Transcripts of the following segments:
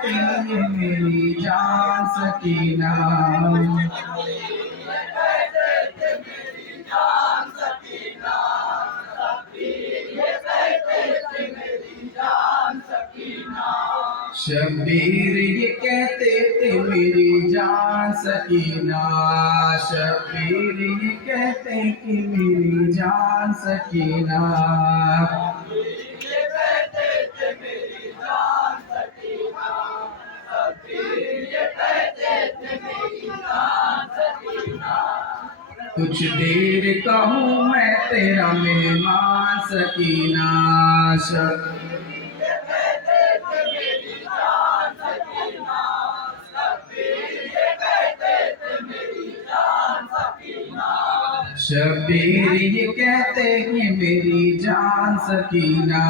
कहते ये मेरी जान सकीना। शब्बीर ये कहते थे मेरी जान सकीना, शब्बीर ये कहते कि मेरी जान सकीना। कुछ देर कहूँ मैं तेरा मेहमान सकीना, शब्बीर ये कहते कि मेरी जान सकीना।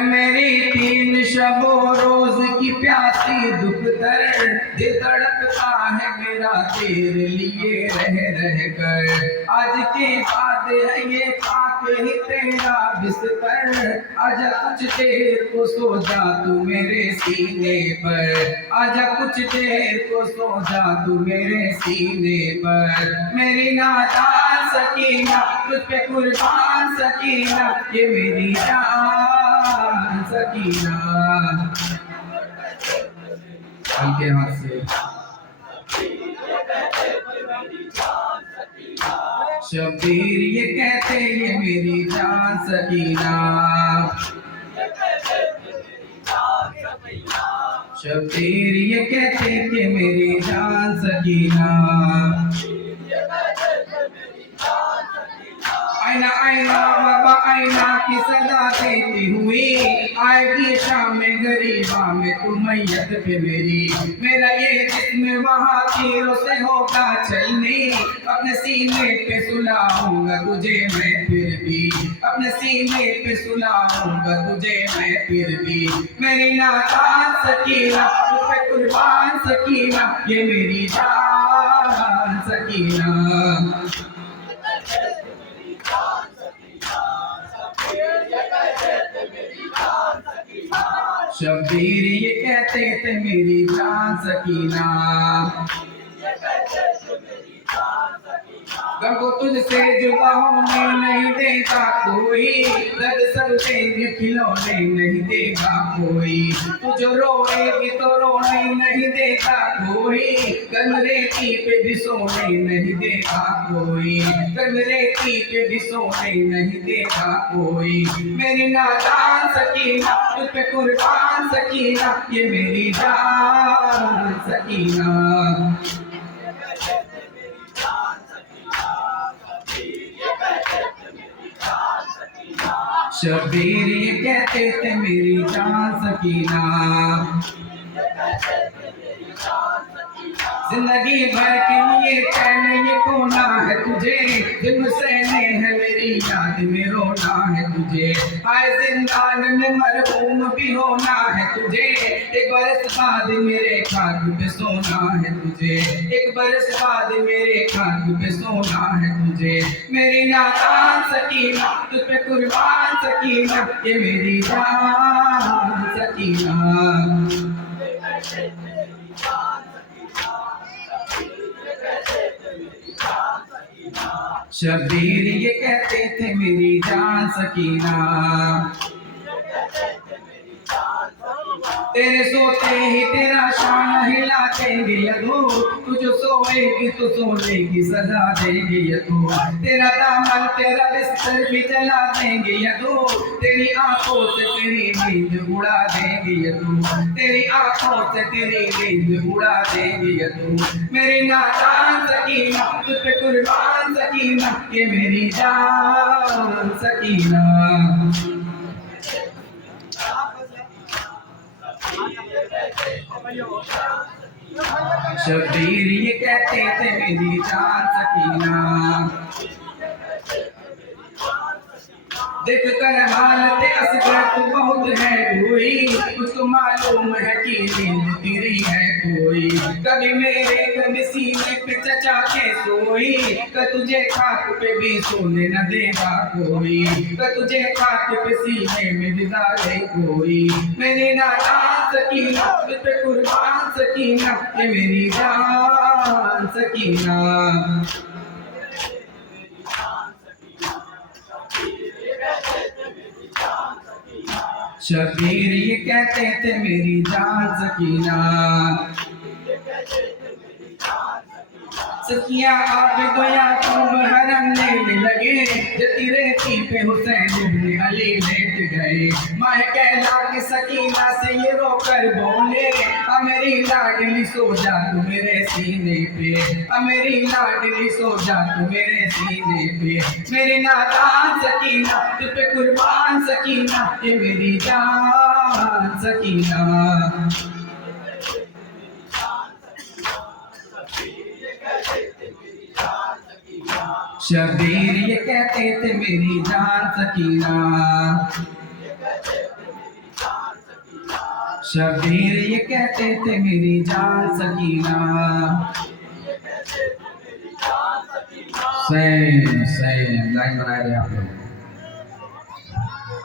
मेरी 3 शबो रोज की प्यासी दुख दर्द तड़पता है मेरा तेरे लिए रह कर। आज के बाद है ये पाके ही तेरा बिस्तर, आजा कुछ देर को सो जा तू मेरे सीने पर, आजा कुछ देर को सो जा तू मेरे सीने पर। मेरी नादान सकीना तुझ पे कुर्बान सकीना, ये मेरी जान सकीना। उनके हाथ से शब्बीर ये कहते ये मेरी जान सकीना, शब्बीर ये कहते कि मेरी जान सकीना। आईना आईना बाबा आईना की सदा देती हुई, आएगी शाम में गरीबा में तू मैयत पे मेरी। मेरा ये जिस्म वहाँ तीरों से होगा चलनी, अपने सीने पे सुलाऊंगा तुझे मैं फिर भी, अपने सीने पे सुलाऊंगा तुझे मैं फिर भी। मेरी नादान सकीना तुझ पे कुर्बान सकीना, ये मेरी जान सकीना। शब्बीर ये कहते थे मेरी जान सकीना, गम को तुझसे जुदा होने नहीं देगा कोई, दर्द सब तेरे खिलौने नहीं देगा कोई। तू जो रोएगी तो रोने नहीं देगा कोई, कमरेती पे भी सोने नहीं देगा कोई, कमरेती पे भी सोने नहीं देगा कोई। मेरी नादान सकीना तुझ पे कुर्बान सकीना, ये मेरी जान सकीना। शब्बीर ये कहते थे मेरी जान सकीना, जिंदगी भर के लिए चैन ये खोना है तुझे, दिल में सहने है मेरी याद में रोना है तुझे। आए जिंदान में मरहूम भी होना है तुझे, एक बरस बाद मेरे खाक पे सोना है तुझे, एक बरस बाद मेरे खाक पे सोना है तुझे। मेरी नादान सकीना तुझ पे कुर्बान सकीना, ये मेरी जान सकीना। शब्बीर ये कहते थे मेरी जान सकीना, तेरे सोते ही तेरा शान हिला देंगे यदू, तू जो सोएगी तो सोने की सजा देंगे यदू। तेरा दामन तेरा बिस्तर भी जला देंगे यदू, तेरी आंखों से तेरी नींद उड़ा देंगे यदू, तेरी आंखों से तेरी नींद उड़ा देंगे यदू। मेरी नादान सकीना तुझ पे कुर्बान सकीना, ये मेरी जान सकीना। शब्बीर ये कहते थे मेरी जान सकीना, देख कर हालत असगर तो बहुत है कोई, उसको मालूम है कि नींद तेरी है कोई। कभी मेरे कभी सीने पे चचा के सोई, क तुझे खाक पे भी सोने न देगा कोई, क तुझे खाक पे सीने में बिगाड़े कोई। मेरी नादान सकीना तुझ पे कुर्बान सकीना, ये मेरी जान सकीना। शबीर ये कहते थे मेरी जान सकीना। सकिया आग गोया तुम हरम लेने लगे, जती रहती पे हुसैन इब्ने अली लेट गए। माह कहला के सकीना से ये रोकर बोले, मेरी लाडली सो जा तू मेरे सीने पे, मेरी लाडली सो जा तू मेरे सीने पे। मेरी नादान सकीना तुझ पे कुर्बान सकीना, ये मेरी जान सकीना। शबीर ये कहते थे मेरी जान सकीना। शबीर ये कहते थे मेरी जान सकीना। सेम सेम लाइन बनाए रहे आप लोग।